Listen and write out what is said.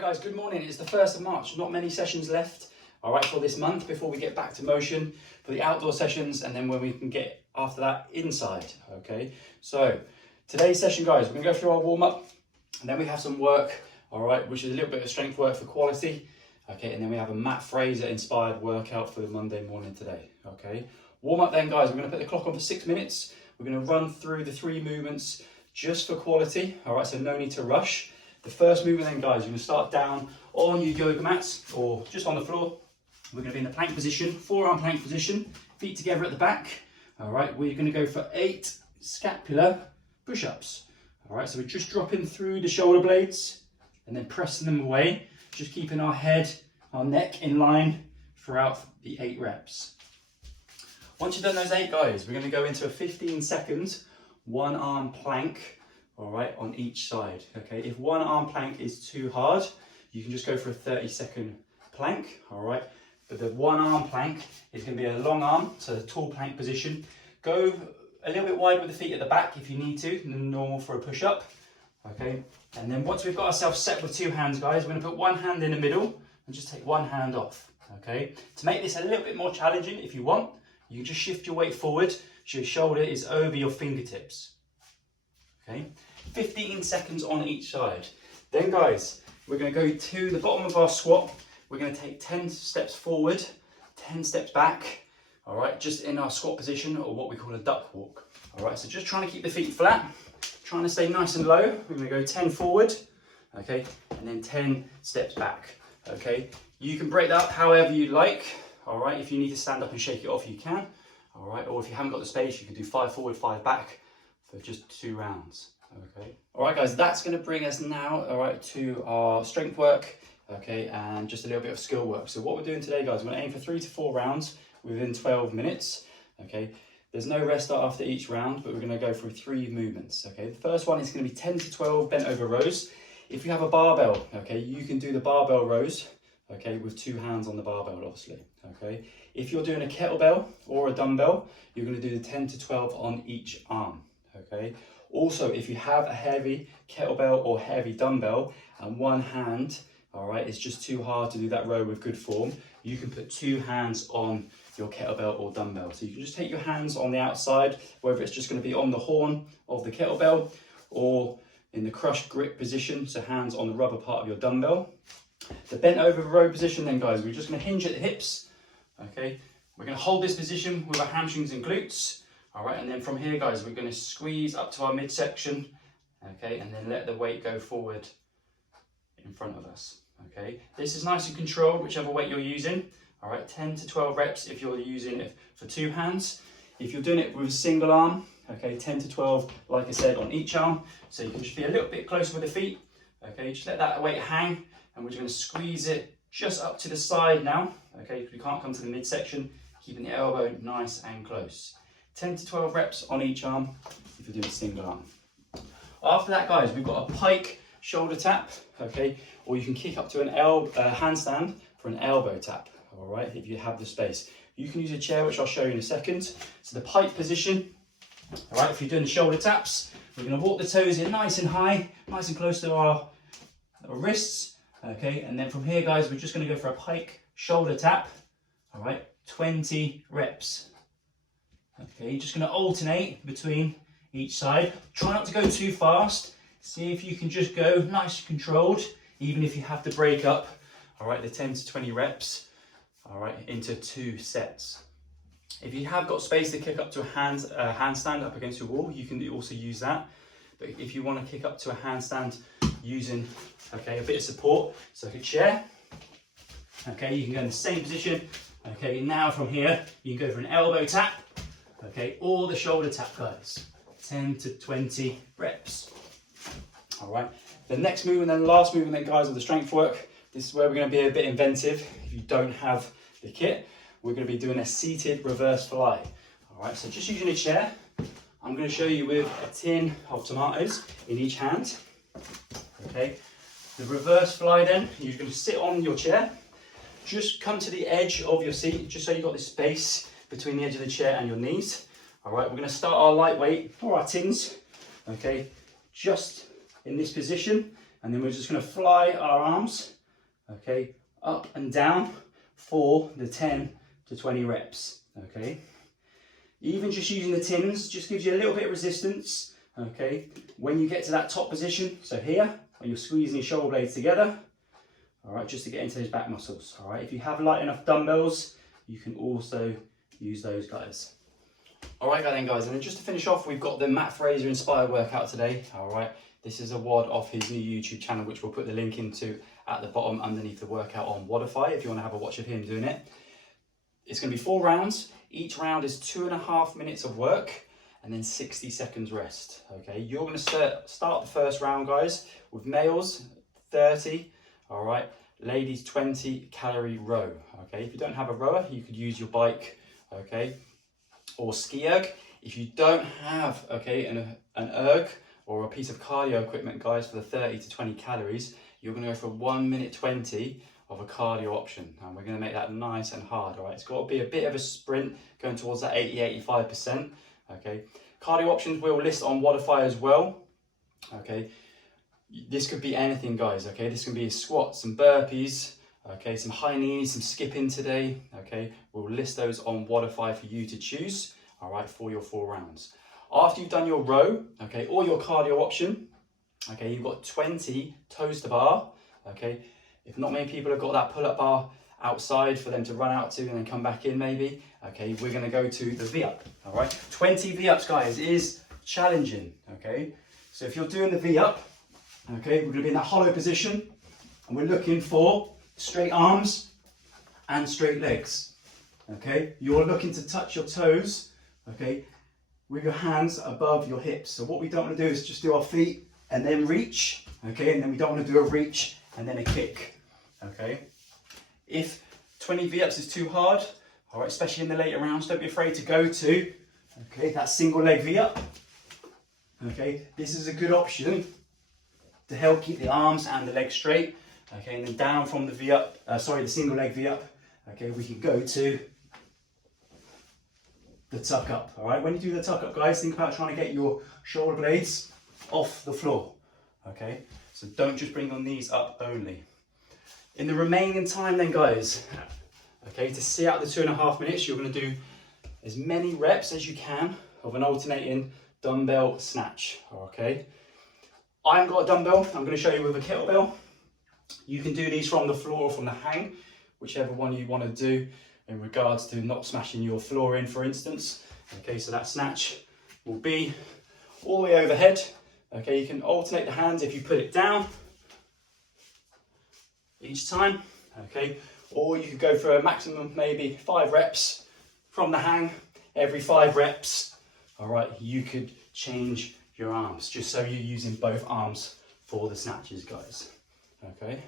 Alright guys, good morning. It's the 1st of March. Not many sessions left, alright, for this month before we get back to motion for the outdoor sessions, and then when we can get after that inside, okay? So today's session, guys, we're gonna go through our warm-up, and then we have some work, alright, which is a little bit of strength work for quality, okay? And then we have a Matt Fraser inspired workout for the Monday morning today, okay? Warm-up then, guys, we're gonna put the clock on for 6 minutes. We're gonna run through the 3 movements just for quality, alright, so no need to rush. The first movement then, guys, you're going to start down on your yoga mats or just on the floor. We're going to be in the plank position, forearm plank position, feet together at the back. All right, we're going to go for 8 scapular push-ups. All right, so we're just dropping through the shoulder blades and then pressing them away, just keeping our head, our neck in line throughout the 8 reps. Once you've done those 8, guys, we're going to go into a 15-second one-arm plank. All right, on each side, okay? If one arm plank is too hard, you can just go for a 30-second plank, all right? But the one arm plank is gonna be a long arm, so the tall plank position. Go a little bit wide with the feet at the back if you need to, than normal for a push-up, okay? And then once we've got ourselves set with 2 hands, guys, we're gonna put one hand in the middle and just take one hand off, okay? To make this a little bit more challenging, if you want, you can just shift your weight forward so your shoulder is over your fingertips, okay? 15 seconds on each side. Then, guys, we're going to go to the bottom of our squat. We're going to take 10 steps forward, 10 steps back, all right, just in our squat position, or what we call a duck walk. All right, so just trying to keep the feet flat, trying to stay nice and low. We're going to go 10 forward, okay, and then 10 steps back, okay. You can break that up however you like, all right. If you need to stand up and shake it off, you can, all right, or if you haven't got the space, you can do 5 forward, 5 back for just 2 rounds. Okay. All right, guys, that's going to bring us now, all right, to our strength work, okay, and just a little bit of skill work. So what we're doing today, guys, we're going to aim for 3 to 4 rounds within 12 minutes, okay. There's no rest after each round, but we're going to go through 3 movements, okay. The first one is going to be 10 to 12 bent over rows. If you have a barbell, okay, you can do the barbell rows, okay, with 2 hands on the barbell, obviously, okay. If you're doing a kettlebell or a dumbbell, you're going to do the 10 to 12 on each arm, okay. Also, if you have a heavy kettlebell or heavy dumbbell and one hand, all right, it's just too hard to do that row with good form, you can put 2 hands on your kettlebell or dumbbell. So you can just take your hands on the outside, whether it's just going to be on the horn of the kettlebell or in the crushed grip position, so hands on the rubber part of your dumbbell. The bent over row position then, guys, we're just going to hinge at the hips, okay? We're going to hold this position with our hamstrings and glutes. All right, and then from here, guys, we're going to squeeze up to our midsection, okay, and then let the weight go forward in front of us, okay. This is nice and controlled, whichever weight you're using. All right, 10 to 12 reps if you're using it for 2 hands. If you're doing it with a single arm, okay, 10 to 12, like I said, on each arm. So you can just be a little bit closer with the feet, okay. Just let that weight hang, and we're just going to squeeze it just up to the side now, okay. We can't come to the midsection, keeping the elbow nice and close. 10 to 12 reps on each arm if you're doing a single arm. After that, guys, we've got a pike shoulder tap, okay, or you can kick up to an handstand for an elbow tap, all right, if you have the space. You can use a chair, which I'll show you in a second. So the pike position, all right, if you're doing the shoulder taps, we're going to walk the toes in nice and high, nice and close to our wrists, okay, and then from here, guys, we're just going to go for a pike shoulder tap, all right, 20 reps. Okay, you're just going to alternate between each side. Try not to go too fast. See if you can just go nice and controlled, even if you have to break up, all right, the 10 to 20 reps, all right, into 2 sets. If you have got space to kick up to a handstand up against your wall, you can also use that. But if you want to kick up to a handstand using, okay, a bit of support, so like a chair, okay, you can go in the same position. Okay, now from here, you can go for an elbow tap. Okay, or the shoulder tap, guys, 10 to 20 reps. All right, the next movement and the last movement then, guys, of the strength work, this is where we're going to be a bit inventive. If you don't have the kit, we're going to be doing a seated reverse fly. All right, so just using a chair, I'm going to show you with a tin of tomatoes in each hand. Okay, the reverse fly then, you're going to sit on your chair, just come to the edge of your seat, just so you've got this space between the edge of the chair and your knees. All right, we're going to start our lightweight or our tins, okay, just in this position, and then we're just going to fly our arms, okay, up and down for the 10 to 20 reps, okay. Even just using the tins just gives you a little bit of resistance, okay, when you get to that top position. So here, when you're squeezing your shoulder blades together, all right, just to get into those back muscles, all right. If you have light enough dumbbells, you can also use those, guys. All right, then, guys, and then just to finish off, we've got the Matt Fraser inspired workout today, all right. This is a WOD off his new YouTube channel, which we'll put the link into at the bottom underneath the workout on Wodify if you want to have a watch of him doing it. It's going to be 4 rounds. Each round is 2.5 minutes of work and then 60 seconds rest, okay? You're going to start the first round, guys, with males, 30, all right? Ladies, 20 calorie row, okay? If you don't have a rower, you could use your bike, okay? Or ski erg. If you don't have, okay, an erg or a piece of cardio equipment, guys, for the 30 to 20 calories, you're going to go for 1 minute 20 of a cardio option, and we're going to make that nice and hard, all right? It's got to be a bit of a sprint going towards that 80-85%, okay? Cardio options we'll list on Wodify as well, okay? This could be anything, guys, okay? This can be squats, some burpees, okay? Some high knees, some skipping today, okay? We'll list those on Wodify for you to choose, all right, for your 4 rounds. After you've done your row, okay, or your cardio option, okay, you've got 20 toes to bar, okay? If not many people have got that pull-up bar outside for them to run out to and then come back in maybe, okay, we're going to go to the V-up, all right? 20 V-ups, guys, is challenging, okay? So if you're doing the V-up, okay, we're going to be in that hollow position, and we're looking for straight arms and straight legs, okay? You're looking to touch your toes, okay, with your hands above your hips. So what we don't want to do is just do our feet and then reach, okay, and then we don't want to do a reach and then a kick, okay? If 20 V-ups is too hard, all right, especially in the later rounds, don't be afraid to go to, okay, that single leg V-up, okay? This is a good option to help keep the arms and the legs straight, okay? And then down from the V-up, the single leg V-up, okay, we can go to the tuck up, all right? When you do the tuck up, guys, think about trying to get your shoulder blades off the floor, okay? So don't just bring your knees up only. In the remaining time then, guys, okay, to see out the 2.5 minutes, you're going to do as many reps as you can of an alternating dumbbell snatch, okay? I haven't got a dumbbell. I'm going to show you with a kettlebell. You can do these from the floor or from the hang, whichever one you want to do in regards to not smashing your floor in, for instance. Okay, so that snatch will be all the way overhead. Okay, you can alternate the hands if you put it down each time, okay, or you could go for a maximum maybe 5 reps from the hang. Every 5 reps, all right, you could change your arms, just so you're using both arms for the snatches, guys, okay.